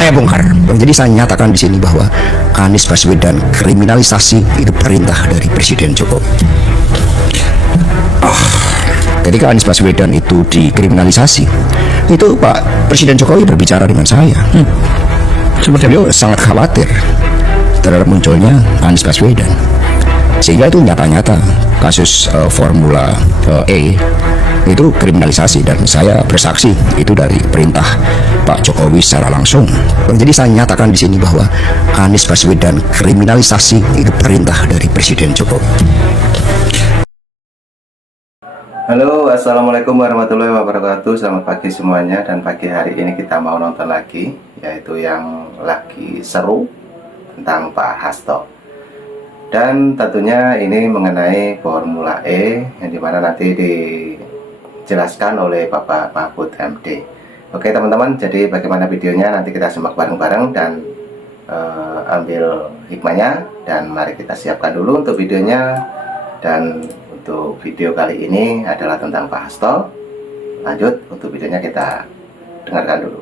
Saya bongkar. Jadi saya nyatakan di sini bahwa Anies Baswedan kriminalisasi itu perintah dari Presiden Jokowi. Ketika Anies Baswedan itu dikriminalisasi, itu Pak Presiden Jokowi berbicara dengan saya. Seperti beliau sangat khawatir terhadap munculnya Anies Baswedan, sehingga itu nyata-nyata kasus Formula E itu kriminalisasi, dan saya bersaksi itu dari perintah Pak Jokowi secara langsung. Jadi saya nyatakan di sini bahwa Anies Baswedan kriminalisasi itu perintah dari Presiden Jokowi. Halo, assalamualaikum warahmatullahi wabarakatuh. Selamat pagi semuanya. Dan pagi hari ini kita mau nonton lagi, yaitu yang lagi seru tentang Pak Hasto. Dan tentunya ini mengenai Formula E, yang dimana nanti dijelaskan oleh Bapak Mahfud MD. Oke teman-teman, jadi bagaimana videonya nanti kita simak bareng-bareng dan ambil hikmahnya. Dan mari kita siapkan dulu untuk videonya. Dan untuk video kali ini adalah tentang Pak Hasto. Lanjut, untuk videonya kita dengarkan dulu.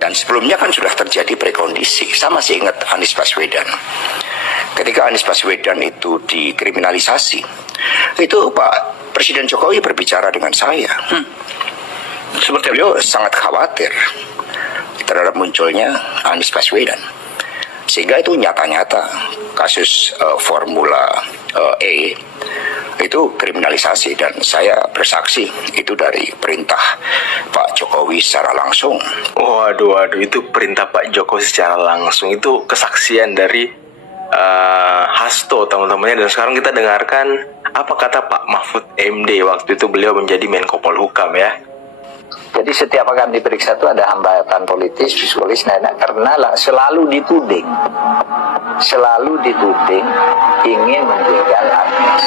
Dan sebelumnya kan sudah terjadi prekondisi. Saya masih ingat Anies Baswedan. Ketika Anies Baswedan itu dikriminalisasi, itu Pak Presiden Jokowi berbicara dengan saya. Seperti beliau sangat khawatir terhadap munculnya Anies Baswedan, sehingga itu nyata-nyata kasus Formula E itu kriminalisasi, dan saya bersaksi itu dari perintah Pak Jokowi secara langsung. Waduh, itu perintah Pak Jokowi secara langsung, itu kesaksian dari Hasto teman-temannya. Dan sekarang kita dengarkan apa kata Pak Mahfud MD waktu itu beliau menjadi Menko Polhukam ya. Jadi setiap akan diperiksa itu ada hambatan politis, psikologis, karena selalu dituding ingin menjegal Anies.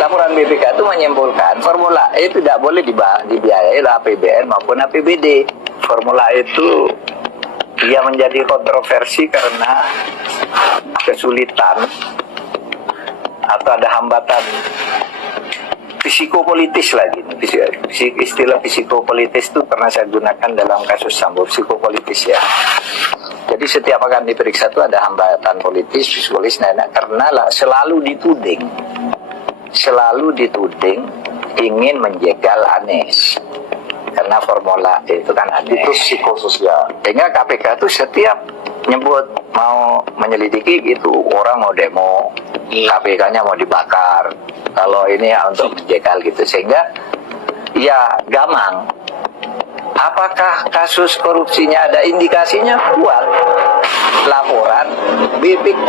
Laporan BPK itu menyimpulkan Formula E tidak boleh dibiayai oleh APBN maupun APBD. Formula E itu dia menjadi kontroversi karena kesulitan atau ada hambatan psikopolitis lagi. Istilah psikopolitis itu pernah saya gunakan dalam kasus Sambo, psikopolitis ya. Jadi setiap akan diperiksa itu ada hambatan politis, psikologis, karena selalu dituding ingin menjegal Anies. Karena Formula E itu kan Anies. Itu psikososial. Sehingga KPK itu setiap nyebut mau menyelidiki gitu, orang mau demo, KPK-nya mau dibakar. Kalau ini ya untuk menjegal gitu, sehingga ya gamang. Apakah kasus korupsinya ada indikasinya? Kuat. Laporan BPK.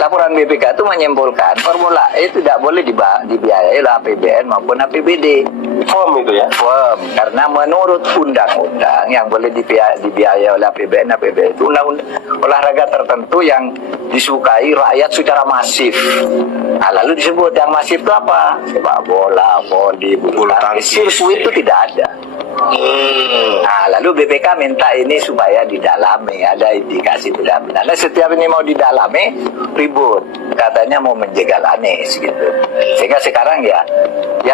Laporan BPK itu menyimpulkan Formula E tidak boleh dibiayai oleh APBN maupun APBD. Firm itu ya? Firm. Karena menurut undang-undang yang boleh dibiayai oleh APBN itu undang-undang olahraga tertentu yang disukai rakyat secara masif. Nah, lalu disebut yang masif itu apa? Sepak bola, voli, bulu tangkis, sirkuit itu tidak ada. Nah, lalu BPK minta ini supaya didalami, ada indikasi tidak benar. Nah, setiap ini mau didalami, ribut. Katanya mau menjegal Anies gitu. Sehingga sekarang ya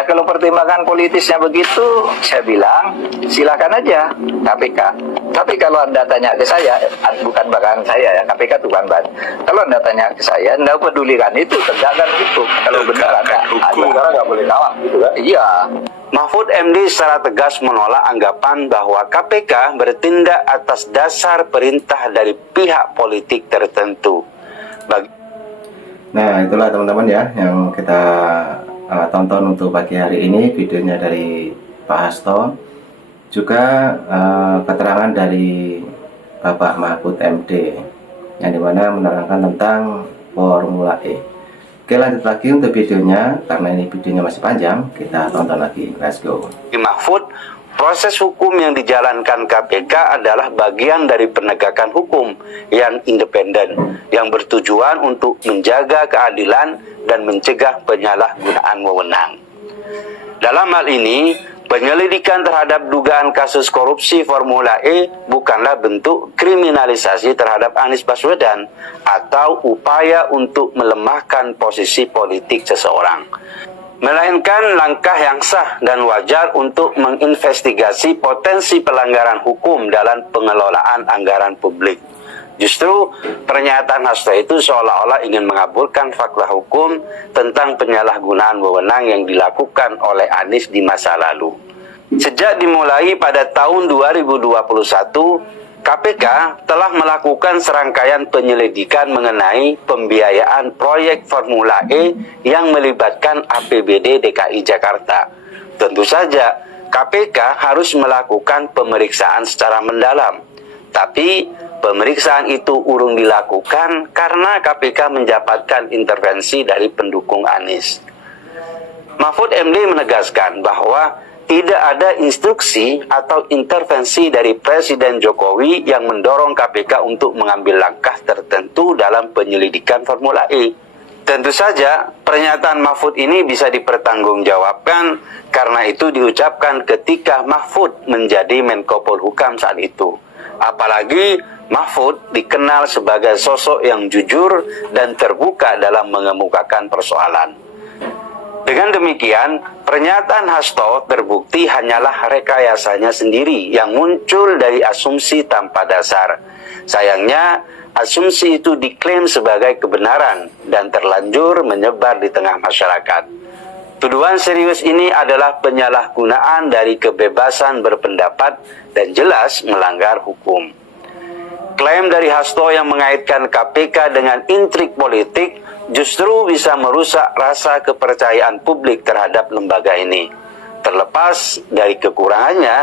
kalau pertimbangan politisnya begitu, saya bilang silakan aja KPK. Tapi kalau Anda tanya ke saya, bukan bagian saya ya, KPK itu bukan bagian. Kalau Anda tanya ke saya, Anda pedulikan itu, tegakkan itu. Kalau benar ada negara nggak boleh kalah gitu kan? Iya. Mahfud MD secara tegas menolak anggapan bahwa KPK bertindak atas dasar perintah dari pihak politik tertentu. Nah, itulah teman-teman ya yang kita tonton untuk pagi hari ini, videonya dari Pak Hasto, juga keterangan dari Bapak Mahfud MD yang dimana menerangkan tentang Formula E. Oke, lanjut lagi untuk videonya, karena ini videonya masih panjang, kita tonton lagi. Let's go. Mahfud, proses hukum yang dijalankan KPK adalah bagian dari penegakan hukum yang independen, yang bertujuan untuk menjaga keadilan dan mencegah penyalahgunaan wewenang. Dalam hal ini, penyelidikan terhadap dugaan kasus korupsi Formula E bukanlah bentuk kriminalisasi terhadap Anies Baswedan atau upaya untuk melemahkan posisi politik seseorang. melainkan langkah yang sah dan wajar untuk menginvestigasi potensi pelanggaran hukum dalam pengelolaan anggaran publik. Justru pernyataan Hasto itu seolah-olah ingin mengabulkan fakta hukum tentang penyalahgunaan wewenang yang dilakukan oleh Anies di masa lalu. Sejak dimulai pada tahun 2021, KPK telah melakukan serangkaian penyelidikan mengenai pembiayaan proyek Formula E yang melibatkan APBD DKI Jakarta. Tentu saja, KPK harus melakukan pemeriksaan secara mendalam. Tapi, pemeriksaan itu urung dilakukan karena KPK mendapatkan intervensi dari pendukung Anies. Mahfud MD menegaskan bahwa tidak ada instruksi atau intervensi dari Presiden Jokowi yang mendorong KPK untuk mengambil langkah tertentu dalam penyelidikan Formula E. Tentu saja, pernyataan Mahfud ini bisa dipertanggungjawabkan karena itu diucapkan ketika Mahfud menjadi Menko Polhukam saat itu. Apalagi Mahfud dikenal sebagai sosok yang jujur dan terbuka dalam mengemukakan persoalan. Dengan demikian, pernyataan Hasto terbukti hanyalah rekayasanya sendiri yang muncul dari asumsi tanpa dasar. Sayangnya, asumsi itu diklaim sebagai kebenaran dan terlanjur menyebar di tengah masyarakat. Tuduhan serius ini adalah penyalahgunaan dari kebebasan berpendapat dan jelas melanggar hukum. Klaim dari Hasto yang mengaitkan KPK dengan intrik politik justru bisa merusak rasa kepercayaan publik terhadap lembaga ini. Terlepas dari kekurangannya,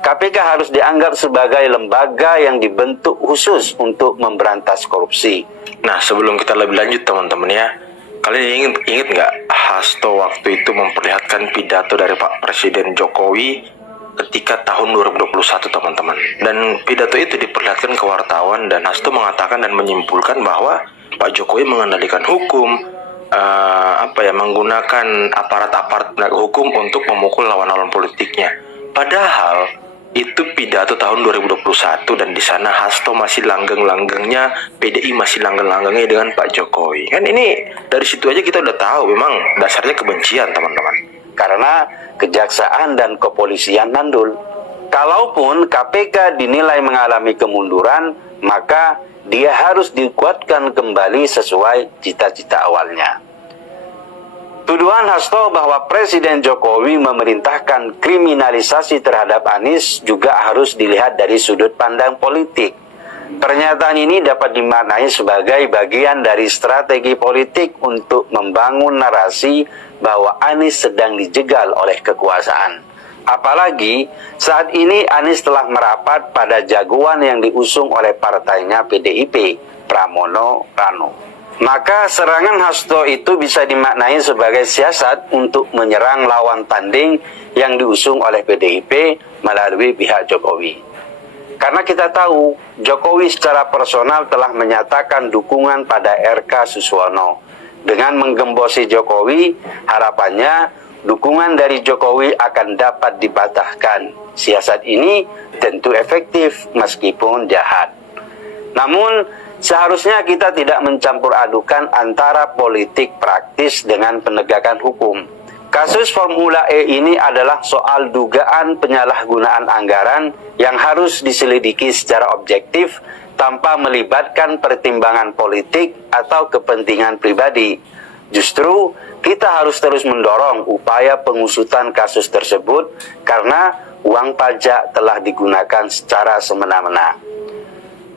KPK harus dianggap sebagai lembaga yang dibentuk khusus untuk memberantas korupsi. Nah, sebelum kita lebih lanjut teman-teman ya, kalian ingat nggak Hasto waktu itu memperlihatkan pidato dari Pak Presiden Jokowi ketika tahun 2021 teman-teman. Dan pidato itu diperlihatkan ke wartawan dan Hasto mengatakan dan menyimpulkan bahwa Pak Jokowi mengendalikan hukum, menggunakan aparat-aparat penegak hukum untuk memukul lawan-lawan politiknya. Padahal itu pidato tahun 2021 dan di sana Hasto masih langgeng-langgengnya, PDI masih langgeng-langgengnya dengan Pak Jokowi. Kan ini dari situ aja kita udah tahu memang dasarnya kebencian teman-teman. Karena kejaksaan dan kepolisian mandul. Kalaupun KPK dinilai mengalami kemunduran, maka dia harus dikuatkan kembali sesuai cita-cita awalnya. Tuduhan Hasto bahwa Presiden Jokowi memerintahkan kriminalisasi terhadap Anies juga harus dilihat dari sudut pandang politik. Pernyataan ini dapat dimaknai sebagai bagian dari strategi politik untuk membangun narasi bahwa Anies sedang dijegal oleh kekuasaan. Apalagi saat ini Anies telah merapat pada jagoan yang diusung oleh partainya PDIP, Pramono Rano. Maka serangan Hasto itu bisa dimaknai sebagai siasat untuk menyerang lawan tanding yang diusung oleh PDIP melalui pihak Jokowi. Karena kita tahu Jokowi secara personal telah menyatakan dukungan pada RK Suswono. Dengan menggembosi Jokowi, harapannya dukungan dari Jokowi akan dapat dipatahkan. Siasat ini tentu efektif meskipun jahat. Namun, seharusnya kita tidak mencampur adukan antara politik praktis dengan penegakan hukum. Kasus Formula E ini adalah soal dugaan penyalahgunaan anggaran yang harus diselidiki secara objektif tanpa melibatkan pertimbangan politik atau kepentingan pribadi. Justru, kita harus terus mendorong upaya pengusutan kasus tersebut karena uang pajak telah digunakan secara semena-mena.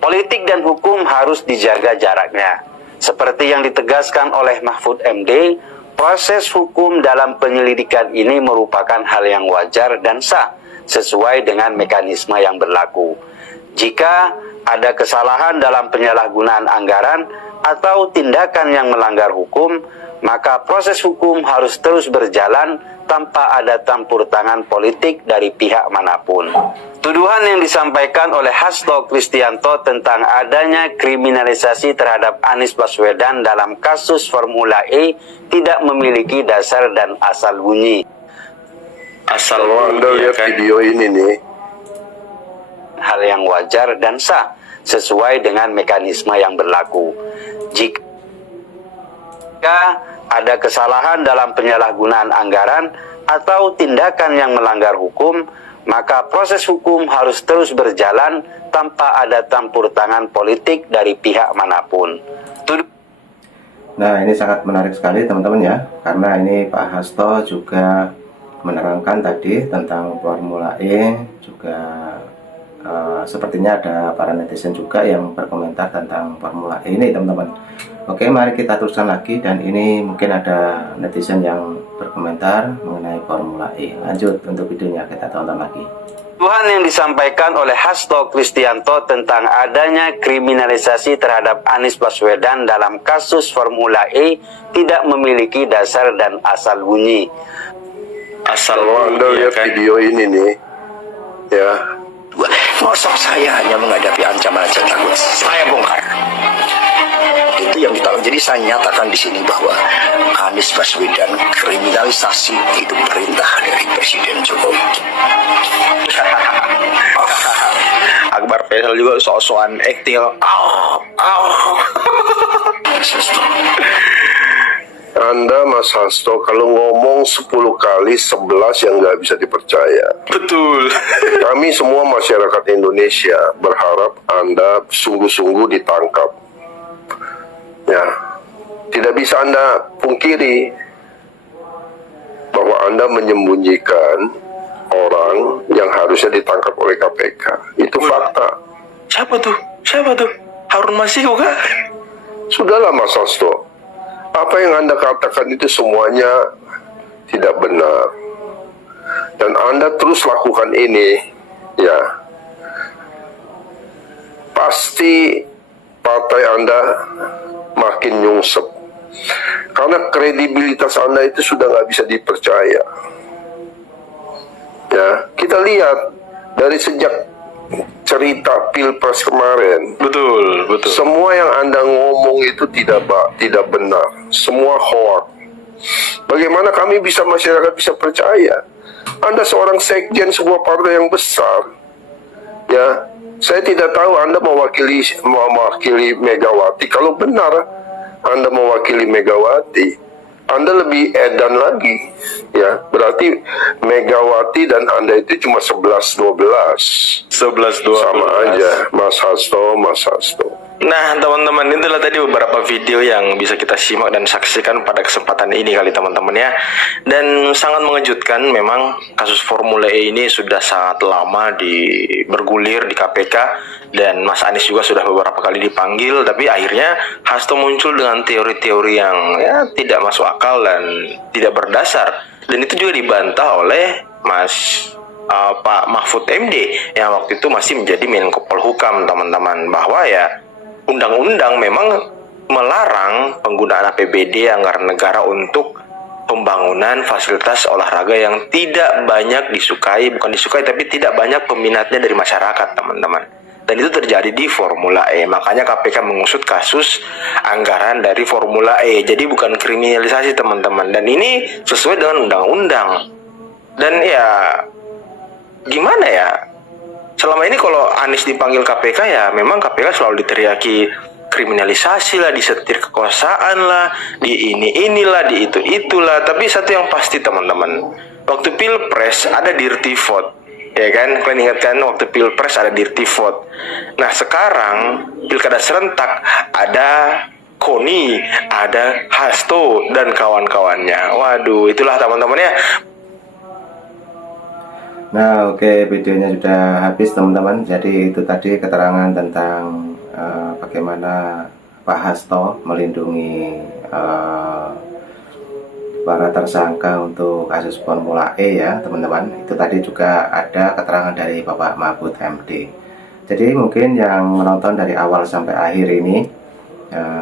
Politik dan hukum harus dijaga jaraknya. Seperti yang ditegaskan oleh Mahfud MD, proses hukum dalam penyelidikan ini merupakan hal yang wajar dan sah sesuai dengan mekanisme yang berlaku. Jika ada kesalahan dalam penyalahgunaan anggaran atau tindakan yang melanggar hukum, maka proses hukum harus terus berjalan tanpa ada campur tangan politik dari pihak manapun. Tuduhan yang disampaikan oleh Hasto Kristianto tentang adanya kriminalisasi terhadap Anies Baswedan dalam kasus Formula E tidak memiliki dasar dan asal bunyi. Kalau Anda lihat video ini nih, Hal yang wajar dan sah sesuai dengan mekanisme yang berlaku. Jika ada kesalahan dalam penyalahgunaan anggaran atau tindakan yang melanggar hukum, maka proses hukum harus terus berjalan tanpa ada campur tangan politik dari pihak manapun. Nah, ini sangat menarik sekali teman-teman ya, karena ini Pak Hasto juga menerangkan tadi tentang Formula E, juga sepertinya ada para netizen juga yang berkomentar tentang Formula E ini teman-teman. Oke, mari kita teruskan lagi, dan ini mungkin ada netizen yang berkomentar mengenai Formula E. Lanjut untuk videonya, kita tonton lagi. Tuhan yang disampaikan oleh Hasto Kristianto tentang adanya kriminalisasi terhadap Anies Baswedan dalam kasus Formula E tidak memiliki dasar dan asal bunyi. Kalau Anda lihat video ini nih, ya, Masa saya hanya menghadapi ancaman-ancaman takut, saya bongkar. Itu yang ditolak. Jadi saya nyatakan di sini bahwa Anies Baswedan kriminalisasi itu perintah dari Presiden Jokowi. Akbar Faisal juga sok-sokan acting. Anda Mas Hasto kalau ngomong 10 kali 11 yang nggak bisa dipercaya. Betul. Kami semua masyarakat Indonesia berharap Anda sungguh-sungguh ditangkap. Ya, tidak bisa Anda pungkiri bahwa Anda menyembunyikan orang yang harusnya ditangkap oleh KPK. Itu fakta. Siapa tuh? Siapa tuh? Harun Masihu kah? Sudahlah Mas Hasto. Apa yang Anda katakan itu semuanya tidak benar. Dan Anda terus lakukan ini, ya, pasti partai Anda makin nyungsep. Karena kredibilitas Anda itu sudah nggak bisa dipercaya. Ya, kita lihat dari sejak cerita Pilpres kemarin. Betul, betul. Semua yang Anda ngomong itu tidak benar. Semua hoax. Bagaimana kami masyarakat bisa percaya? Anda seorang sekjen sebuah partai yang besar. Ya, saya tidak tahu Anda mewakili Megawati. Kalau benar Anda mewakili Megawati, Anda lebih edan lagi. Ya, berarti Megawati dan Anda itu cuma 11-12. 11-12. Sama aja, Mas Hasto. Nah, teman-teman, itulah tadi beberapa video yang bisa kita simak dan saksikan pada kesempatan ini kali teman-teman ya. Dan sangat mengejutkan, memang kasus Formula E ini sudah sangat lama bergulir di KPK, dan Mas Anies juga sudah beberapa kali dipanggil, tapi akhirnya Hasto muncul dengan teori-teori yang ya tidak masuk akal dan tidak berdasar. Dan itu juga dibantah oleh Pak Mahfud MD yang waktu itu masih menjadi Menko Polhukam, teman-teman, bahwa ya undang-undang memang melarang penggunaan APBD anggaran negara untuk pembangunan fasilitas olahraga yang tidak banyak bukan disukai tapi tidak banyak peminatnya dari masyarakat, teman-teman. Dan itu terjadi di Formula E. Makanya KPK mengusut kasus anggaran dari Formula E. Jadi bukan kriminalisasi, teman-teman. Dan ini sesuai dengan undang-undang. Dan ya gimana ya? Selama ini kalau Anies dipanggil KPK ya memang KPK selalu diteriaki kriminalisasi lah, disetir kekuasaan lah, di inilah, di itulah. Tapi satu yang pasti, teman-teman, waktu Pilpres ada dirty vote, ya kan? Kalian ingat kan waktu Pilpres ada dirty vote. Nah, sekarang Pilkada serentak ada Koni, ada Hasto dan kawan-kawannya. Waduh, itulah teman-teman ya. Nah, oke, videonya sudah habis teman-teman. Jadi itu tadi keterangan tentang bagaimana Pak Hasto melindungi para tersangka untuk kasus Formula E ya teman-teman. Itu tadi juga ada keterangan dari Bapak Mahfud MD. Jadi mungkin yang menonton dari awal sampai akhir ini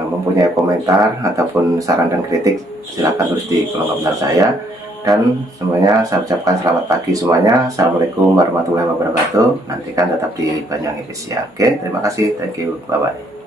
mempunyai komentar ataupun saran dan kritik, silahkan tulis di kolom komentar saya. Dan semuanya saya ucapkan selamat pagi semuanya. Assalamualaikum warahmatullahi wabarakatuh. Nantikan tetap di Banyang Indonesia. Oke, terima kasih. Thank you. Bye-bye.